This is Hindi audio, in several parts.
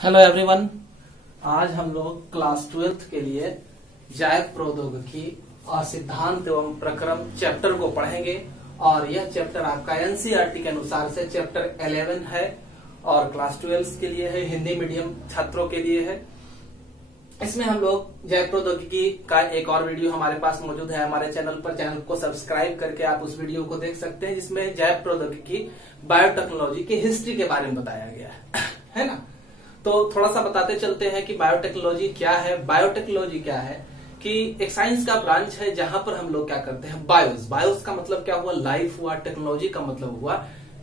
Hello everyone. आज हम लोग क्लास 12th के लिए जैव प्रौद्योगिकी और सिद्धांत एवं प्रक्रम चैप्टर को पढ़ेंगे और यह चैप्टर आपका एनसीईआरटी के अनुसार से चैप्टर 11 है और क्लास 12 के लिए है, हिंदी मीडियम छात्रों के लिए है। इसमें हम लोग जैव प्रौद्योगिकी का एक और वीडियो हमारे पास मौजूद है हमारे चैनल पर। चैनल को सब्सक्राइब करके आप उस वीडियो को देख सकते हैं जिसमें जैव प्रौद्योगिकी बायोटेक्नोलॉजी की हिस्ट्री के बारे में बताया गया है ना। तो थोड़ा सा बताते चलते हैं कि बायोटेक्नोलॉजी क्या है। बायोटेक्नोलॉजी क्या है कि एक साइंस का ब्रांच है जहां पर हम लोग क्या करते हैं, बायोस का मतलब क्या हुआ, लाइफ हुआ। टेक्नोलॉजी का मतलब हुआ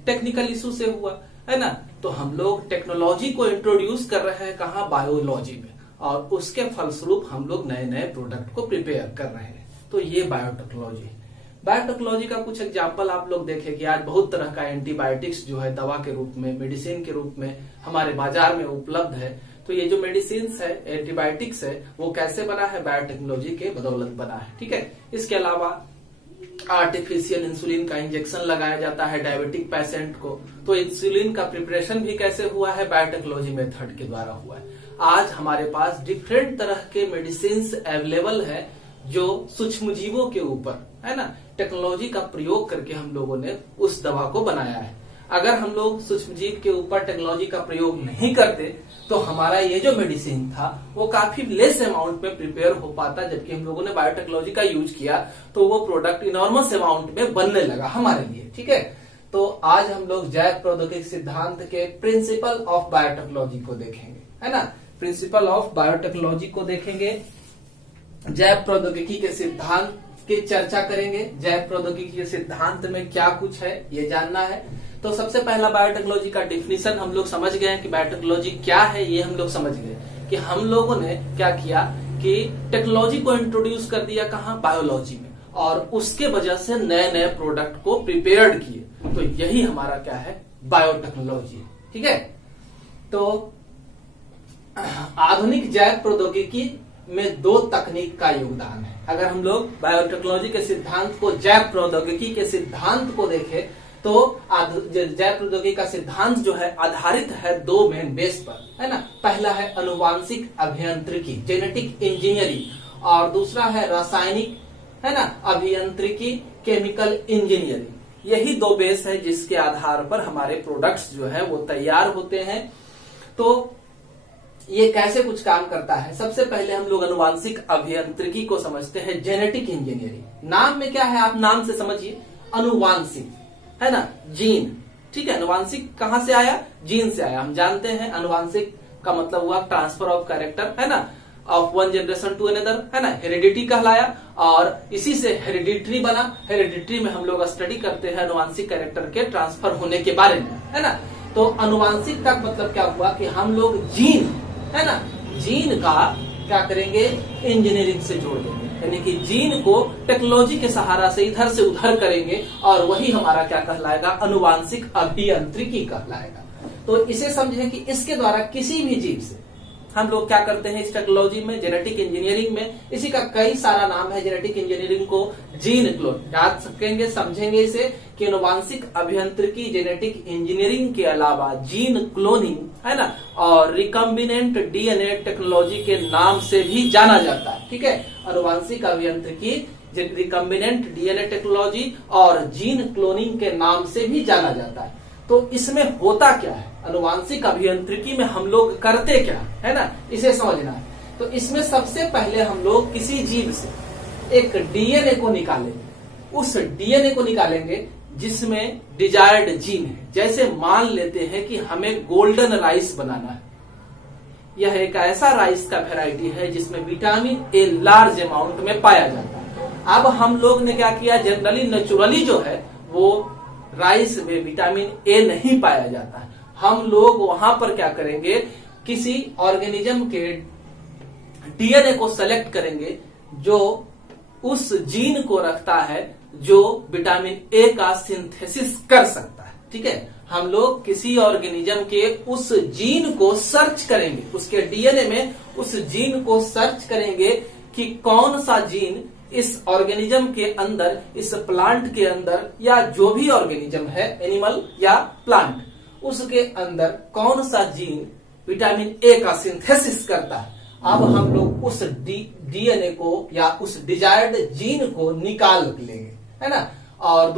टेक्निकल इशू से हुआ, है ना। तो हम लोग टेक्नोलॉजी को इंट्रोड्यूस कर रहे हैं कहाँ, बायोलॉजी में, और उसके फलस्वरूप हम लोग नए नए प्रोडक्ट को प्रिपेयर कर रहे हैं। तो ये बायोटेक्नोलॉजी है। बायोटेक्नोलॉजी का कुछ एग्जाम्पल आप लोग देखें कि आज बहुत तरह का एंटीबायोटिक्स जो है दवा के रूप में, मेडिसिन के रूप में हमारे बाजार में उपलब्ध है। तो ये जो मेडिसिन है, एंटीबायोटिक्स है, वो कैसे बना है, बायोटेक्नोलॉजी के बदौलत बना है। ठीक है। इसके अलावा आर्टिफिशियल इंसुलिन का इंजेक्शन लगाया जाता है डायबिटिक पेशेंट को। तो इंसुलिन का प्रिपरेशन भी कैसे हुआ है, बायोटेक्नोलॉजी मेथड के द्वारा हुआ है। आज हमारे पास डिफरेंट तरह के मेडिसिन अवेलेबल है जो सूक्ष्मजीवों के ऊपर, है ना, टेक्नोलॉजी का प्रयोग करके हम लोगों ने उस दवा को बनाया है। अगर हम लोग सूक्ष्मजीव के ऊपर टेक्नोलॉजी का प्रयोग नहीं करते तो हमारा ये जो मेडिसिन था वो काफी लेस अमाउंट में प्रिपेयर हो पाता, जबकि हम लोगों ने बायोटेक्नोलॉजी का यूज किया तो वो प्रोडक्ट इनॉर्मस अमाउंट में बनने लगा हमारे लिए। ठीक है। तो आज हम लोग जैव प्रौद्योगिकी सिद्धांत के प्रिंसिपल ऑफ बायोटेक्नोलॉजी को देखेंगे, है ना। प्रिंसिपल ऑफ बायोटेक्नोलॉजी को देखेंगे, जैव प्रौद्योगिकी के सिद्धांत की चर्चा करेंगे। जैव प्रौद्योगिकी के सिद्धांत में क्या कुछ है ये जानना है। तो सबसे पहला बायोटेक्नोलॉजी का डिफिनीशन हम लोग समझ गए कि बायोटेक्नोलॉजी क्या है, ये हम लोग समझ गए कि हम लोगों ने क्या किया कि टेक्नोलॉजी को इंट्रोड्यूस कर दिया कहाँ, बायोलॉजी में, और उसके वजह से नए नए प्रोडक्ट को प्रिपेयर्ड किए। तो यही हमारा क्या है, बायोटेक्नोलॉजी। ठीक है। तो आधुनिक जैव प्रौद्योगिकी में दो तकनीक का योगदान है। अगर हम लोग बायोटेक्नोलॉजी के सिद्धांत को, जैव प्रौद्योगिकी के सिद्धांत को देखें तो जैव प्रौद्योगिकी का सिद्धांत जो है आधारित है दो मेन बेस पर, है ना। पहला है अनुवांशिक अभियांत्रिकी, जेनेटिक इंजीनियरिंग, और दूसरा है रासायनिक, है ना, अभियांत्रिकी, केमिकल इंजीनियरिंग। यही दो बेस है जिसके आधार पर हमारे प्रोडक्ट्स जो है वो तैयार होते हैं। तो ये कैसे कुछ काम करता है, सबसे पहले हम लोग अनुवांशिक अभियांत्रिकी को समझते हैं। जेनेटिक इंजीनियरिंग नाम में क्या है, आप नाम से समझिए, अनुवांशिक, है ना, जीन। ठीक है। अनुवांशिक कहां से आया, जीन से आया। हम जानते हैं अनुवांशिक का मतलब हुआ ट्रांसफर ऑफ कैरेक्टर, है ना, of one generation to another, है ना, हेरिडिटी कहलाया, और इसी से हेरिडिटरी बना। हेरिडिटरी में हम लोग स्टडी करते हैं अनुवांशिक कैरेक्टर के ट्रांसफर होने के बारे में, है ना। तो अनुवांशिक का मतलब क्या हुआ कि हम लोग जीन, है ना, जीन का क्या करेंगे, इंजीनियरिंग से जोड़ देंगे, यानी कि जीन को टेक्नोलॉजी के सहारा से इधर से उधर करेंगे और वही हमारा क्या कहलाएगा, अनुवांशिक अभियांत्रिकी कहलाएगा। तो इसे समझें कि इसके द्वारा किसी भी जीव से हम लोग क्या करते हैं इस टेक्नोलॉजी में, जेनेटिक इंजीनियरिंग में, इसी का कई सारा नाम है। जेनेटिक इंजीनियरिंग को जीन क्लोन याद सकेंगे, समझेंगे इसे कि अनुवांशिक अभियांत्रिकी, जेनेटिक इंजीनियरिंग के अलावा जीन क्लोनिंग, है ना, और रिकम्बिनेंट डीएनए टेक्नोलॉजी के नाम से भी जाना जाता है। ठीक है। अनुवांशिक अभियांत्रिकी, रिकम्बिनेंट डीएनए टेक्नोलॉजी और जीन क्लोनिंग के नाम से भी जाना जाता है। तो इसमें होता क्या है, अनुवांशिक अभियांत्रिकी में हम लोग करते क्या है ना, इसे समझना है। तो इसमें सबसे पहले हम लोग किसी जीव से एक डीएनए को निकालेंगे। उस डीएनए को निकालेंगे जिसमें डिजायर्ड जीन है। जैसे मान लेते हैं कि हमें गोल्डन राइस बनाना है। यह एक ऐसा राइस का वैरायटी है जिसमें विटामिन ए लार्ज अमाउंट में पाया जाता है। अब हम लोग ने क्या किया, जनरली नेचुरली जो है वो राइस में विटामिन ए नहीं पाया जाता है। हम लोग वहां पर क्या करेंगे, किसी ऑर्गेनिज्म के डीएनए को सेलेक्ट करेंगे जो उस जीन को रखता है जो विटामिन ए का सिंथेसिस कर सकता है। ठीक है। हम लोग किसी ऑर्गेनिज्म के उस जीन को सर्च करेंगे, उसके डीएनए में उस जीन को सर्च करेंगे कि कौन सा जीन इस ऑर्गेनिज्म के अंदर, इस प्लांट के अंदर, या जो भी ऑर्गेनिज्म है, एनिमल या प्लांट, उसके अंदर कौन सा जीन विटामिन ए का सिंथेसिस करता है। अब हम लोग उस डीएनए को या उस डिजायर्ड जीन को निकाल लेंगे, है ना, और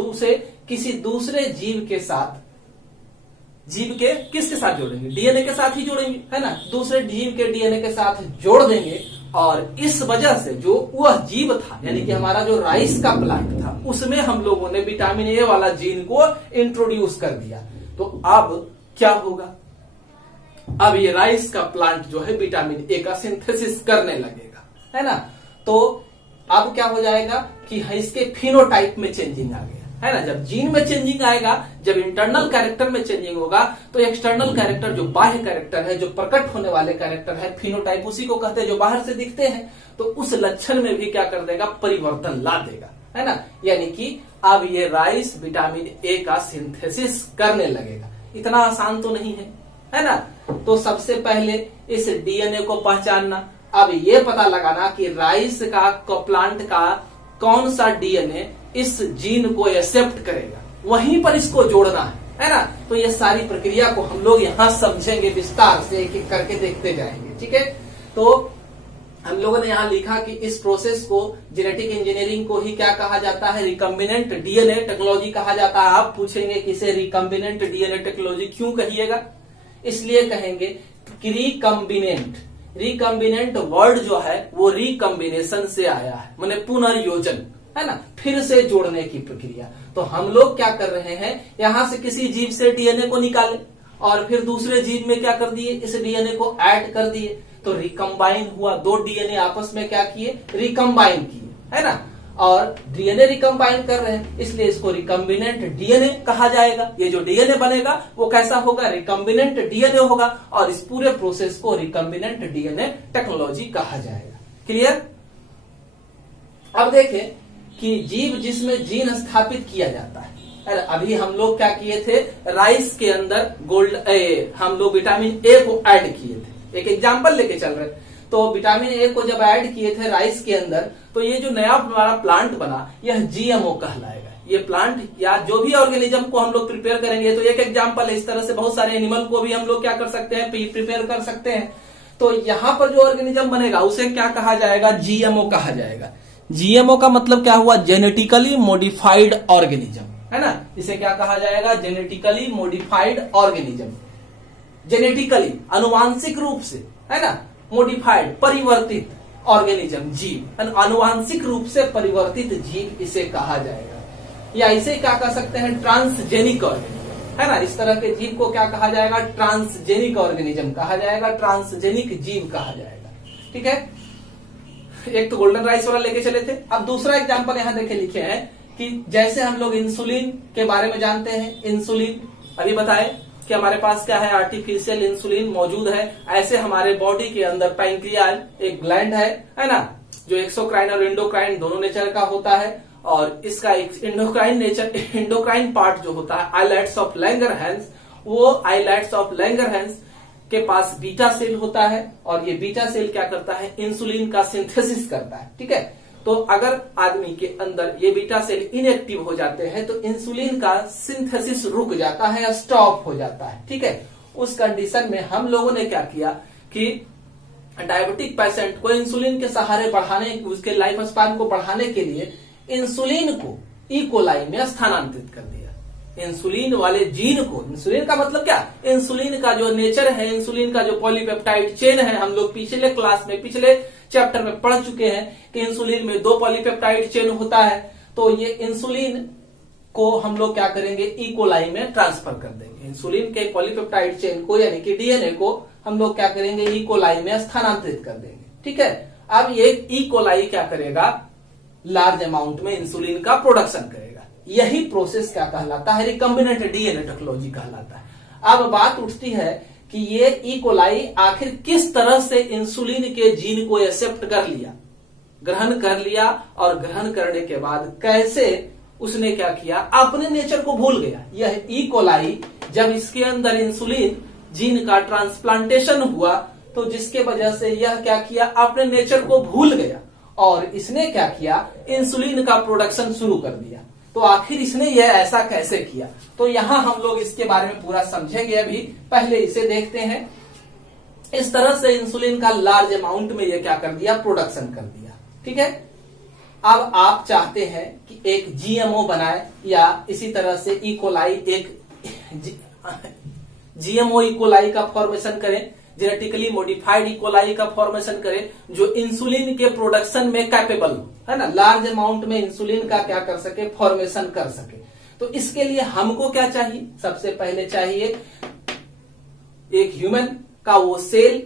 किसी दूसरे जीव के साथ, जीव के किसके साथ जोड़ेंगे? डीएनए के साथ ही जोड़ेंगे, है ना, दूसरे जीव के डीएनए के साथ जोड़ देंगे। और इस वजह से जो वह जीव था, यानी कि हमारा जो राइस का प्लांट था, उसमें हम लोगों ने विटामिन ए वाला जीन को इंट्रोड्यूस कर दिया। तो अब क्या होगा? अब ये राइस का प्लांट जो है विटामिन ए का सिंथेसिस करने लगेगा, है ना। तो अब क्या हो जाएगा कि इसके फिनोटाइप में चेंजिंग आ गया, है ना। जब जीन में चेंजिंग आएगा, जब इंटरनल कैरेक्टर में चेंजिंग होगा, तो एक्सटर्नल कैरेक्टर जो बाह्य कैरेक्टर है, जो प्रकट होने वाले कैरेक्टर है, फिनोटाइप उसी को कहते हैं जो बाहर से दिखते हैं, तो उस लक्षण में भी क्या कर देगा? परिवर्तन ला देगा, है ना। यानी कि अब ये राइस विटामिन ए का सिंथेसिस करने लगेगा। इतना आसान तो नहीं है ना। तो सबसे पहले इस डीएनए को पहचानना, अब ये पता लगाना कि राइस का प्लांट का कौन सा डीएनए इस जीन को एक्सेप्ट करेगा, वहीं पर इसको जोड़ना है ना। तो ये सारी प्रक्रिया को हम लोग यहाँ समझेंगे, विस्तार से एक एक करके देखते जाएंगे, ठीक है। तो हम लोगों ने यहाँ लिखा कि इस प्रोसेस को, जेनेटिक इंजीनियरिंग को ही क्या कहा जाता है? रिकम्बिनेंट डीएनए टेक्नोलॉजी कहा जाता है। आप पूछेंगे कि इसे रिकम्बिनेंट डीएनए टेक्नोलॉजी क्यों कहिएगा? इसलिए कहेंगे कि रिकम्बिनेंट वर्ड जो है वो रिकम्बिनेशन से आया है, माने पुनर्योजन, है ना, फिर से जोड़ने की प्रक्रिया। तो हम लोग क्या कर रहे हैं? यहां से किसी जीव से डीएनए को निकाले और फिर दूसरे जीव में क्या कर दिए? इस डीएनए को ऐड कर दिए, तो रिकम्बाइन हुआ। दो डीएनए आपस में क्या किए? रिकम्बाइन किए, है ना। और डीएनए रिकम्बाइन कर रहे हैं, इसलिए इसको रिकम्बिनेंट डीएनए कहा जाएगा। ये जो डीएनए बनेगा वो कैसा होगा? रिकम्बिनेंट डीएनए होगा, और इस पूरे प्रोसेस को रिकम्बिनेंट डीएनए टेक्नोलॉजी कहा जाएगा। क्लियर? अब देखें कि जीव जिसमें जीन स्थापित किया जाता है, अभी हम लोग क्या किए थे? राइस के अंदर हम लोग विटामिन ए को ऐड किए थे। एक एग्जाम्पल लेके चल रहे हैं। तो विटामिन ए को जब ऐड किए थे राइस के अंदर, तो ये जो नया हमारा प्लांट बना, यह जीएमओ कहलाएगा। ये प्लांट या जो भी ऑर्गेनिज्म को हम लोग प्रिपेयर करेंगे, तो एक एग्जाम्पल है। इस तरह से बहुत सारे एनिमल को भी हम लोग क्या कर सकते हैं? प्रिपेयर कर सकते हैं। तो यहाँ पर जो ऑर्गेनिज्म बनेगा उसे क्या कहा जाएगा? जीएमओ कहा जाएगा। जीएमओ का मतलब क्या हुआ? जेनेटिकली मॉडिफाइड ऑर्गेनिज्म, है ना। इसे क्या कहा जाएगा? Genetically modified organism. जेनेटिकली, आनुवांशिक रूप से, है ना, मॉडिफाइड, परिवर्तित ऑर्गेनिज्म, जीव, आनुवांशिक रूप से परिवर्तित जीव इसे कहा जाएगा। या इसे क्या कह सकते हैं? ट्रांसजेनिक ऑर्गेनिज्म, है ना। इस तरह के जीव को क्या कहा जाएगा? ट्रांसजेनिक ऑर्गेनिज्म कहा जाएगा, ट्रांसजेनिक जीव कहा जाएगा, ठीक है। एक तो गोल्डन राइस वाला लेके चले थे। अब दूसरा एग्जाम्पल यहाँ देखे लिखे हैं कि जैसे हम लोग इंसुलिन के बारे में जानते हैं। इंसुलिन अभी बताए कि हमारे पास क्या है? आर्टिफिशियल इंसुलिन मौजूद है। ऐसे हमारे बॉडी के अंदर पैंक्रियाज एक ग्लैंड है ना, जो एक्सोक्राइन और एंडोक्राइन दोनों नेचर का होता है। और इसका एक एंडोक्राइन पार्ट जो होता है, आइलैट्स ऑफ लैंगरहैंस, वो आइलैट्स ऑफ लैंगरहैंस के पास बीटा सेल होता है, और ये बीटा सेल क्या करता है? इंसुलिन का सिंथेसिस करता है, ठीक है। तो अगर आदमी के अंदर ये बीटा सेल इनएक्टिव हो जाते हैं, तो इंसुलिन का सिंथेसिस रुक जाता है, स्टॉप हो जाता है, ठीक है। उस कंडीशन में हम लोगों ने क्या किया कि डायबिटिक पेशेंट को इंसुलिन के सहारे बढ़ाने, उसके लाइफ स्पैन को बढ़ाने के लिए इंसुलिन को ई कोलाई में स्थानांतरित कर दिया। इंसुलिन वाले जीन को, इंसुलिन का मतलब क्या? इंसुलिन का जो नेचर है, इंसुलिन का जो पॉलीपेप्टाइड चेन है, हम लोग पिछले क्लास में, पिछले चैप्टर में पढ़ चुके हैं कि इंसुलिन में 2 पॉलीपेप्टाइड चेन होता है। तो ये इंसुलिन को हम लोग क्या करेंगे? ई कोलाई में ट्रांसफर कर देंगे। इंसुलिन के पॉलीपेप्टाइड चेन को, यानी कि डीएनए को हम लोग क्या करेंगे? ई कोलाई में स्थानांतरित कर देंगे, ठीक है। अब ये ई कोलाई क्या करेगा? लार्ज अमाउंट में इंसुलिन का प्रोडक्शन करेगा। यही प्रोसेस क्या कहलाता है? रिकम्बिनेंट डीएनए टेक्नोलॉजी कहलाता है। अब बात उठती है कि ये ई कोलाई आखिर किस तरह से इंसुलिन के जीन को एक्सेप्ट कर लिया, ग्रहण कर लिया, और ग्रहण करने के बाद कैसे उसने क्या किया? अपने नेचर को भूल गया। यह ई कोलाई जब इसके अंदर इंसुलिन जीन का ट्रांसप्लांटेशन हुआ, तो जिसके वजह से यह क्या किया? अपने नेचर को भूल गया, और इसने क्या किया? इंसुलिन का प्रोडक्शन शुरू कर दिया। तो आखिर इसने यह ऐसा कैसे किया? तो यहां हम लोग इसके बारे में पूरा समझेंगे। अभी पहले इसे देखते हैं इस तरह से इंसुलिन का लार्ज अमाउंट में ये क्या कर दिया, प्रोडक्शन कर दिया। ठीक है, अब आप चाहते हैं कि एक जीएमओ बनाए या इसी तरह से इकोलाई एक जीएमओ इकोलाई का फॉर्मेशन करें, जेनेटिकली मॉडिफाइड इकोलाई का फॉर्मेशन करें जो इंसुलिन के प्रोडक्शन में कैपेबल हो, है ना, लार्ज अमाउंट में इंसुलिन का क्या कर सके, फॉर्मेशन कर सके। तो इसके लिए हमको क्या चाहिए, सबसे पहले चाहिए एक ह्यूमन का वो सेल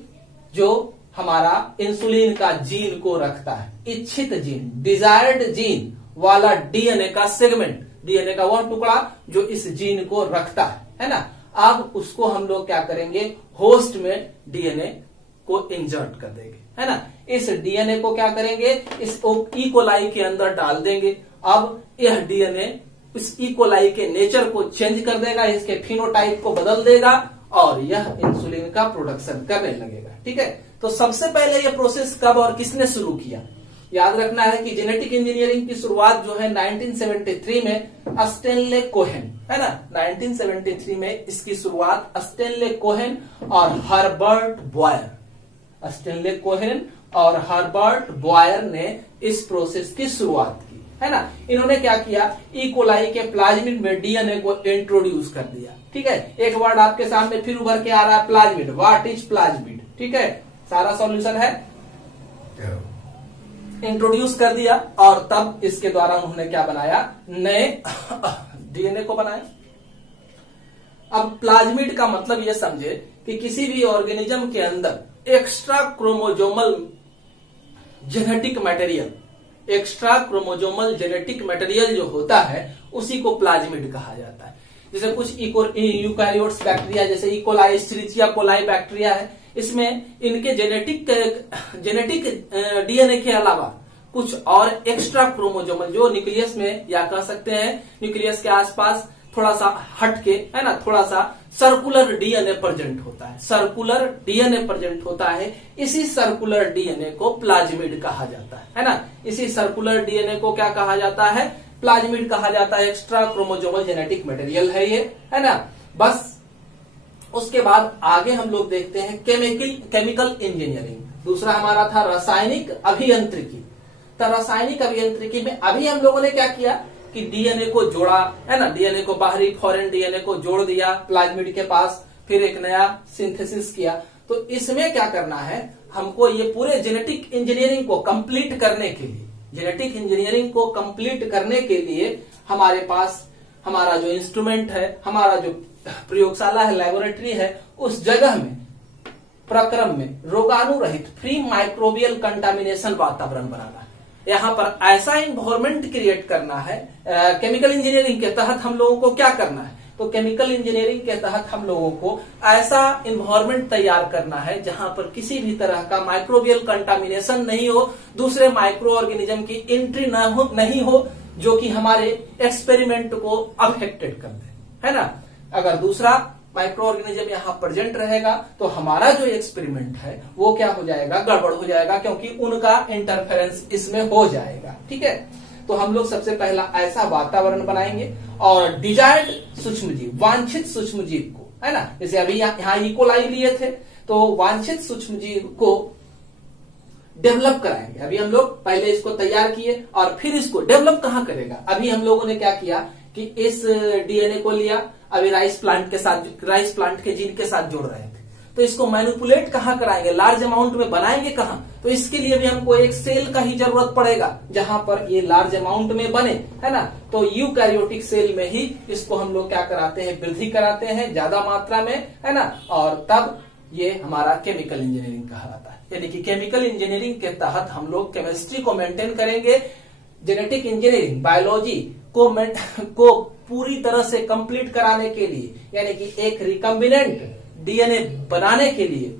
जो हमारा इंसुलिन का जीन को रखता है, इच्छित जीन, डिजायर्ड जीन वाला डीएनए का सेगमेंट, डीएनए का वह टुकड़ा जो इस जीन को रखता है ना। अब उसको हम लोग क्या करेंगे, होस्ट में डीएनए को इंजर्ट कर देंगे, है ना। इस डीएनए को क्या करेंगे, इस इकोलाई के अंदर डाल देंगे। अब यह डीएनए इस इकोलाई के नेचर को चेंज कर देगा, इसके फिनोटाइप को बदल देगा और यह इंसुलिन का प्रोडक्शन करने लगेगा। ठीक है, तो सबसे पहले यह प्रोसेस कब और किसने शुरू किया, याद रखना है कि जेनेटिक इंजीनियरिंग की शुरुआत जो है 1973 में स्टेनले कोहेन, है ना, 1973 में इसकी शुरुआत स्टेनले कोहेन और हर्बर्ट बॉयर, स्टेनले कोहेन और हर्बर्ट बॉयर ने इस प्रोसेस की शुरुआत की, है ना। इन्होंने क्या किया, इकोलाई के प्लाज्मिड में डीएनए को इंट्रोड्यूस कर दिया। ठीक है, एक वर्ड आपके सामने फिर उभर के आ रहा है, प्लाज्मिड। What is plasmid? ठीक है, सारा सॉल्यूशन है, इंट्रोड्यूस कर दिया और तब इसके द्वारा उन्होंने क्या बनाया, नए डीएनए को बनाया। अब प्लाज्मिड का मतलब यह समझे कि किसी भी ऑर्गेनिज्म के अंदर extra chromosomal genetic material, extra chromosomal genetic material जो होता है उसी को प्लाज्मिड कहा जाता है। जैसे कुछ यूकैरियोट्स बैक्टीरिया, जैसे इकोलाई, एस्चेरिचिया कोलाई बैक्टीरिया है, इसमें इनके जेनेटिक डीएनए के अलावा कुछ और एक्स्ट्रा क्रोमोजोमल जो न्यूक्लियस में, या कह सकते हैं न्यूक्लियस के आसपास थोड़ा सा हटके, है ना, थोड़ा सा सर्कुलर डीएनए प्रेजेंट होता है, सर्कुलर डीएनए प्रेजेंट होता है। इसी सर्कुलर डीएनए को प्लाज्मिड कहा जाता है ना। इसी सर्कुलर डीएनए को क्या कहा जाता है, प्लाज्मिड कहा जाता है। एक्स्ट्रा क्रोमोजोमल जेनेटिक मटेरियल है ये, है ना। बस उसके बाद आगे हम लोग देखते हैं केमिकल इंजीनियरिंग। दूसरा हमारा था रासायनिक अभियंत्रिकी। तो रासायनिक अभियंत्रिकी में अभी हम लोगों ने क्या किया कि डीएनए को जोड़ा, है ना, डीएनए को बाहरी फॉरेन डीएनए को जोड़ दिया प्लाज्मिड के पास, फिर एक नया सिंथेसिस किया। तो इसमें क्या करना है, हमको ये पूरे जेनेटिक इंजीनियरिंग को कंप्लीट करने के लिए, जेनेटिक इंजीनियरिंग को कंप्लीट करने के लिए हमारे पास हमारा जो इंस्ट्रूमेंट है, हमारा जो प्रयोगशाला है, लेबोरेटरी है, उस जगह में, प्रक्रम में रोगाणु रहित फ्री माइक्रोबियल कंटामिनेशन वातावरण बनाना है। यहाँ पर ऐसा इन्वायरमेंट क्रिएट करना है। केमिकल इंजीनियरिंग के तहत हम लोगों को क्या करना है, तो केमिकल इंजीनियरिंग के तहत हम लोगों को ऐसा इन्वायरमेंट तैयार करना है जहां पर किसी भी तरह का माइक्रोबियल कंटामिनेशन नहीं हो, दूसरे माइक्रो ऑर्गेनिज्म की एंट्री नहीं हो जो कि हमारे एक्सपेरिमेंट को अफेक्टेड कर दे, है ना। अगर दूसरा माइक्रो ऑर्गेनिज्म यहाँ प्रेजेंट रहेगा तो हमारा जो एक्सपेरिमेंट है वो क्या हो जाएगा, गड़बड़ हो जाएगा, क्योंकि उनका इंटरफेरेंस इसमें हो जाएगा। ठीक है, तो हम लोग सबसे पहला ऐसा वातावरण बनाएंगे और डिजायर्ड सूक्ष्मजीव, वांछित सूक्ष्मजीव को, है ना, जैसे अभी यहाँ इकोलाई लिए थे, तो वांछित सूक्ष्मजीव को डेवलप कराएंगे। अभी हम लोग पहले इसको तैयार किए और फिर इसको डेवलप कहाँ करेगा। अभी हम लोगों ने क्या किया कि इस डीएनए को लिया, अभी राइस प्लांट के जीन के साथ जोड़ रहे थे, तो इसको मैनिपुलेट कहाँ कराएंगे, लार्ज अमाउंट में बनाएंगे कहाँ, तो इसके लिए भी हमको एक सेल का ही जरूरत पड़ेगा जहां पर ये लार्ज अमाउंट में बने, है ना। तो यूकैरियोटिक सेल में ही इसको हम लोग क्या कराते हैं, वृद्धि कराते हैं ज्यादा मात्रा में, है ना, और तब ये हमारा केमिकल इंजीनियरिंग कहलाता है। यानी कि केमिकल इंजीनियरिंग के तहत हम लोग केमिस्ट्री को मेंटेन करेंगे, जेनेटिक इंजीनियरिंग, बायोलॉजी को पूरी तरह से कंप्लीट कराने के लिए, यानी कि एक रिकम्बिनेंट डीएनए बनाने के लिए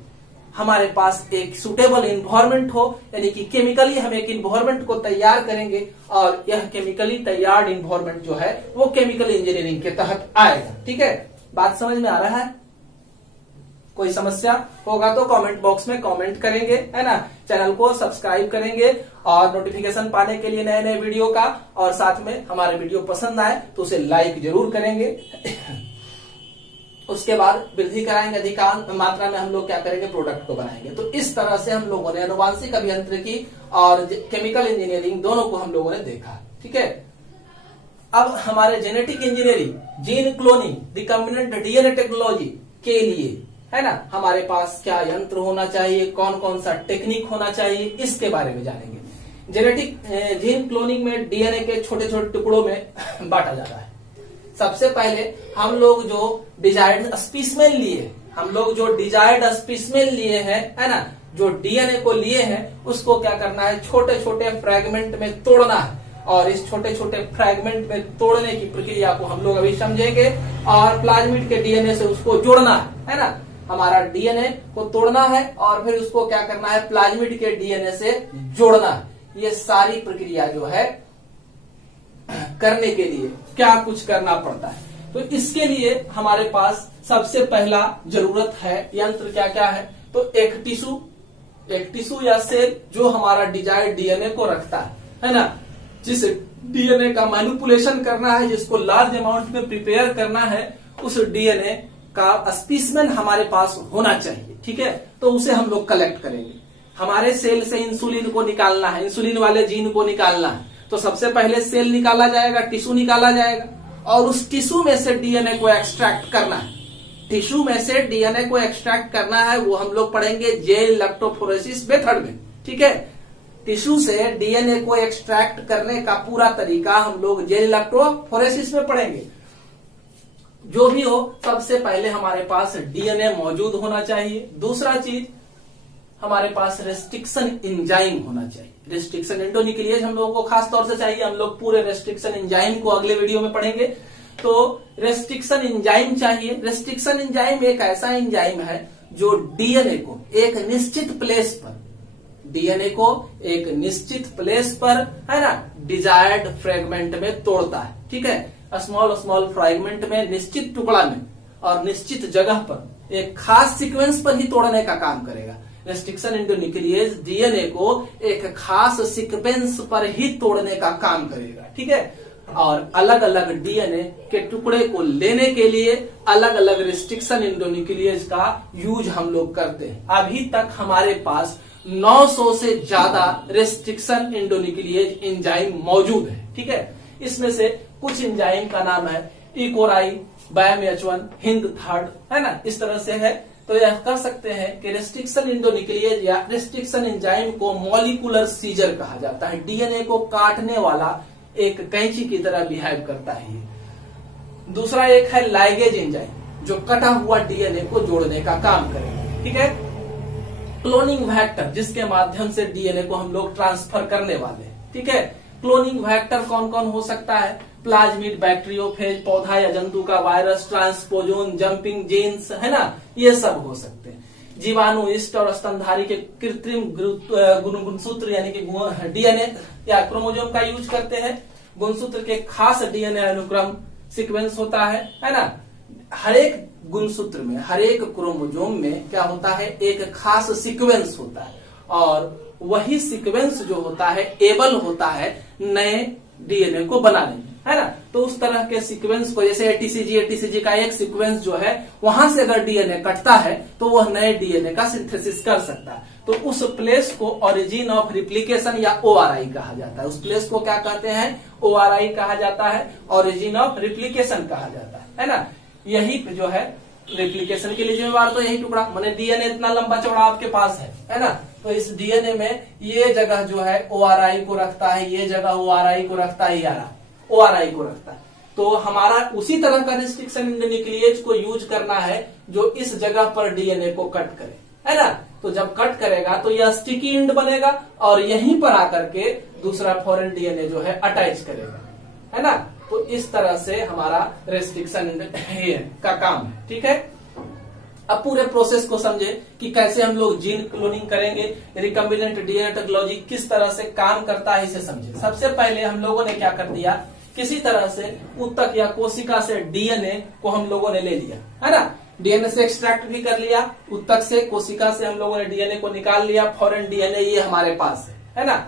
हमारे पास एक सुटेबल इन्वायरमेंट हो, यानी कि केमिकली हम एक इन्वायरमेंट को तैयार करेंगे और यह केमिकली तैयार इन्वायरमेंट जो है वो केमिकल इंजीनियरिंग के तहत आएगा। ठीक है, बात समझ में आ रहा है? कोई समस्या होगा तो कमेंट बॉक्स में कमेंट करेंगे, है ना। चैनल को सब्सक्राइब करेंगे और नोटिफिकेशन पाने के लिए नए नए वीडियो का, और साथ में हमारे वीडियो पसंद आए तो उसे लाइक जरूर करेंगे। उसके बाद वृद्धि कराएंगे, अधिकांश मात्रा में हम लोग क्या करेंगे, प्रोडक्ट को बनाएंगे। तो इस तरह से हम लोगों ने आनुवांशिक अभियांत्रिकी और केमिकल इंजीनियरिंग दोनों को हम लोगों ने देखा। ठीक है, अब हमारे genetic engineering, gene cloning, recombinant DNA technology के लिए है ना, हमारे पास क्या यंत्र होना चाहिए, कौन कौन सा टेक्निक होना चाहिए, इसके बारे में जानेंगे। जेनेटिक जीन क्लोनिंग में डीएनए के छोटे छोटे टुकड़ों में बांटा जाता है। सबसे पहले हम लोग जो डिजायर्ड स्पेसिमेन लिए, हम लोग जो डिजायर्ड स्पेसिमेन लिए हैं, है ना, जो डीएनए को लिए हैं, उसको क्या करना है, छोटे छोटे फ्रैगमेंट में तोड़ना है। और इस छोटे छोटे फ्रैगमेंट में तोड़ने की प्रक्रिया को हम लोग अभी समझेंगे। और प्लाज्मिड के डीएनए से उसको जोड़ना है ना, हमारा डीएनए को तोड़ना है और फिर उसको क्या करना है, प्लाज्मिड के डीएनए से जोड़ना है। ये सारी प्रक्रिया जो है करने के लिए क्या कुछ करना पड़ता है। तो इसके लिए हमारे पास सबसे पहला जरूरत है यंत्र, क्या क्या है, तो एक टिश्यू या सेल जो हमारा डिजायर्ड डीएनए को रखता है ना, जिस डीएनए का मैनिपुलेशन करना है, जिसको लार्ज अमाउंट में प्रिपेयर करना है, उस डीएनए का स्पेसिमेन हमारे पास होना चाहिए। ठीक है, तो उसे हम लोग कलेक्ट करेंगे। हमारे सेल से इंसुलिन को निकालना है, इंसुलिन वाले जीन को निकालना है, तो सबसे पहले सेल निकाला जाएगा, टिश्यू निकाला जाएगा और उस टिश्यू में से डीएनए को एक्सट्रैक्ट करना है। टिश्यू में से डीएनए को एक्सट्रैक्ट करना है, वो हम लोग पढ़ेंगे जेल इलेक्ट्रोफोरेसिस मेथड में। ठीक है, टिश्यू से डीएनए को एक्सट्रैक्ट करने का पूरा तरीका हम लोग जेल इलेक्ट्रोफोरेसिस में पढ़ेंगे। जो भी हो, सबसे पहले हमारे पास डीएनए मौजूद होना चाहिए। दूसरा चीज, हमारे पास रेस्ट्रिक्शन एंजाइम होना चाहिए। रेस्ट्रिक्शन एंडोन्यूक्लियेज हम लोगों को खास तौर से चाहिए। हम लोग पूरे रेस्ट्रिक्शन एंजाइम को अगले वीडियो में पढ़ेंगे। तो रेस्ट्रिक्शन एंजाइम चाहिए। रेस्ट्रिक्शन एंजाइम एक ऐसा एंजाइम है जो डीएनए को एक निश्चित प्लेस पर, डीएनए को एक निश्चित प्लेस पर, है ना, डिजायर्ड फ्रेगमेंट में तोड़ता है। ठीक है, स्मॉल स्मॉल फ्रेगमेंट में, निश्चित टुकड़ा में और निश्चित जगह पर एक खास सीक्वेंस पर ही तोड़ने का काम करेगा। रेस्ट्रिक्शन एंडोन्यूक्लियेज डीएनए को एक खास सीक्वेंस पर ही तोड़ने का काम करेगा। ठीक है, और अलग अलग डीएनए के टुकड़े को लेने के लिए अलग अलग रेस्ट्रिक्शन एंडोन्यूक्लियेज का यूज हम लोग करते हैं। अभी तक हमारे पास 900 से ज्यादा रेस्ट्रिक्शन एंडोन्यूक्लियेज एंजाइम मौजूद है। ठीक है, इसमें से कुछ एंजाइम का नाम है इकोराई, BAM-H1, हिंद थर्ड, है ना, इस तरह से है। तो यह कर सकते हैं कि रेस्ट्रिक्शन एंडोन्यूक्लियेज या रेस्ट्रिक्शन एंजाइम को मॉलिक्यूलर सीजर कहा जाता है। डीएनए को काटने वाला एक कैंची की तरह बिहेव करता है। दूसरा एक है लाइगेज एंजाइम, जो कटा हुआ डीएनए को जोड़ने का काम करेगा। ठीक है, क्लोनिंग वेक्टर, जिसके माध्यम से डीएनए को हम लोग ट्रांसफर करने वाले हैं। ठीक है, क्लोनिंग वेक्टर कौन कौन हो सकता है, प्लाज्मिड, बैक्टीरियोफेज, पौधा या जंतु का वायरस, ट्रांसपोजोन, जंपिंग जीन्स, है ना, ये सब हो सकते हैं। जीवाणु, ईस्ट और स्तनधारी के कृत्रिम गुणसूत्र यानी कि डीएनए या क्रोमोजोम का यूज करते हैं। गुणसूत्र के खास डीएनए अनुक्रम सीक्वेंस होता है ना। हर एक गुणसूत्र में, हर एक क्रोमोजोम में क्या होता है, एक खास सीक्वेंस होता है और वही सीक्वेंस जो होता है एबल होता है नए डीएनए को बनाने में, है ना। तो उस तरह के सीक्वेंस को, जैसे एटीसीजी का एक सीक्वेंस जो है, वहां से अगर डीएनए कटता है तो वह नए डीएनए का सिंथेसिस कर सकता है। तो उस प्लेस को ओरिजिन ऑफ रिप्लिकेशन या ओआरआई कहा जाता है। उस प्लेस को क्या कहते हैं, ओआरआई कहा जाता है, ओरिजिन ऑफ रिप्लिकेशन कहा जाता है ना। यही जो है रेप्लिकेशन के लिए जिम्मेवार तो यही टुकड़ा, माने डीएनए इतना लंबा चौड़ा आपके पास है ना। तो इस डीएनए में ये जगह जो है ओआरआई को रखता है, ये जगह ओआरआई को रखता है, ओआरआई को रखता है। तो हमारा उसी तरह का रेस्ट्रिक्शन न्यूक्लियेज को यूज करना है जो इस जगह पर डीएनए को कट करे, है ना। तो जब कट करेगा तो यह स्टिकी एंड बनेगा और यहीं पर आकर के दूसरा फॉरेन डीएनए जो है अटैच करेगा, है ना। तो इस तरह से हमारा रेस्ट्रिक्शन का काम है। ठीक है, अब पूरे प्रोसेस को समझे कि कैसे हम लोग जीन क्लोनिंग करेंगे, रिकॉम्बिनेंट डीएनए टेक्नोलॉजी किस तरह से काम करता है, इसे समझे। सबसे पहले हम लोगों ने क्या कर दिया, किसी तरह से उत्तक या कोशिका से डीएनए को हम लोगों ने ले लिया, है ना। डीएनए से एक्सट्रैक्ट भी कर लिया, उत्तक से, कोशिका से हम लोगों ने डीएनए को निकाल लिया, फॉरेन डीएनए ये हमारे पास है ना।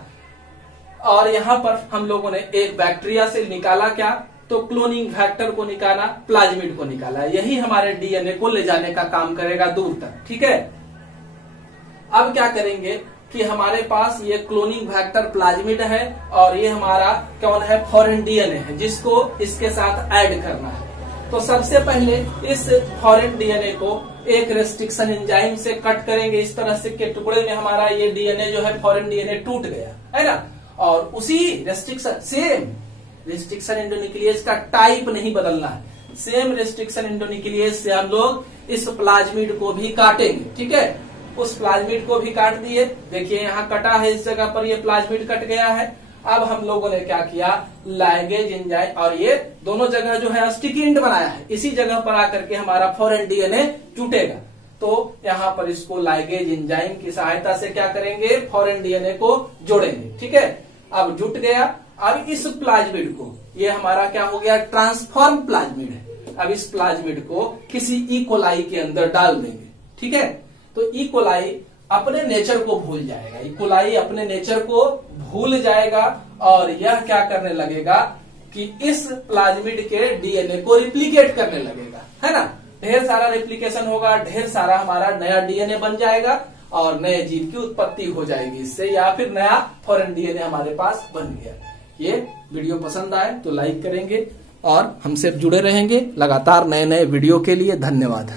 और यहाँ पर हम लोगों ने एक बैक्टीरिया से निकाला क्या, तो क्लोनिंग फैक्टर को निकाला, प्लाज्मिड को निकाला। यही हमारे डीएनए को ले जाने का काम करेगा दूर तक। ठीक है, अब क्या करेंगे कि हमारे पास ये क्लोनिंग फैक्टर प्लाज्मिड है और ये हमारा कौन है, फॉरेन डीएनए है, जिसको इसके साथ ऐड करना है। तो सबसे पहले इस फॉरेन डीएनए को एक रेस्ट्रिक्शन एंजाइम से कट करेंगे। इस तरह से के टुकड़े में हमारा ये डीएनए जो है, फॉरेन डीएनए टूट गया है ना। और उसी रेस्ट्रिक्शन, सेम रेस्ट्रिक्शन एंडोन्यूक्लियस का टाइप नहीं बदलना है, सेम रेस्ट्रिक्शन एंडोन्यूक्लियस से हम लोग इस प्लाज्मिड को भी काटेंगे। ठीक है, उस प्लाज्मिड को भी काट दिए। देखिए यहाँ कटा है, इस जगह पर ये प्लाज्मिड कट गया है। अब हम लोगों ने क्या किया, लाइगेज एंजाइम, और ये दोनों जगह जो है स्टिकी एंड बनाया है, इसी जगह पर आकर के हमारा फॉरेन डीएनए टूटेगा। तो यहाँ पर इसको लाइगेज एंजाइम की सहायता से क्या करेंगे, फॉरेन डीएनए को जोड़ेंगे। ठीक है, अब जुट गया। अब इस प्लाज्मिड को, ये हमारा क्या हो गया, ट्रांसफॉर्म प्लाज्मिड है। अब इस प्लाज्मिड को किसी ई कोलाई के अंदर डाल देंगे। ठीक है, तो ई कोलाई अपने नेचर को भूल जाएगा, ई कोलाई अपने नेचर को भूल जाएगा और यह क्या करने लगेगा कि इस प्लाज्मिड के डीएनए को रिप्लिकेट करने लगेगा, है ना। ढेर सारा रिप्लिकेशन होगा, ढेर सारा हमारा नया डीएनए बन जाएगा और नए जीन की उत्पत्ति हो जाएगी इससे, या फिर नया फॉरेन डीएनए हमारे पास बन गया। ये वीडियो पसंद आए तो लाइक करेंगे और हमसे जुड़े रहेंगे लगातार नए नए वीडियो के लिए। धन्यवाद।